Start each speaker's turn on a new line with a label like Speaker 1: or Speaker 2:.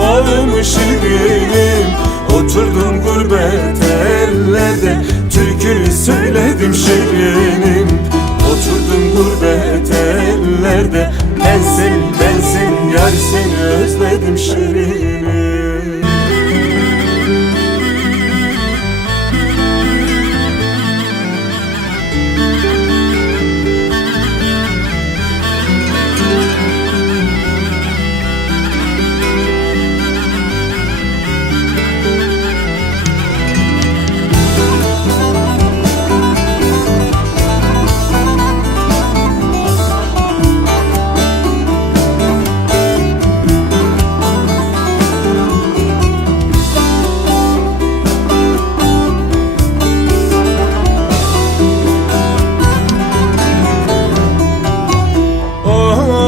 Speaker 1: bağım şiirinim Oturdum gurbet ellerde. Türkünü söyledim şiirinim Oturdum gurbet ellerde. Bensin bensin yar seni özledim şiirinim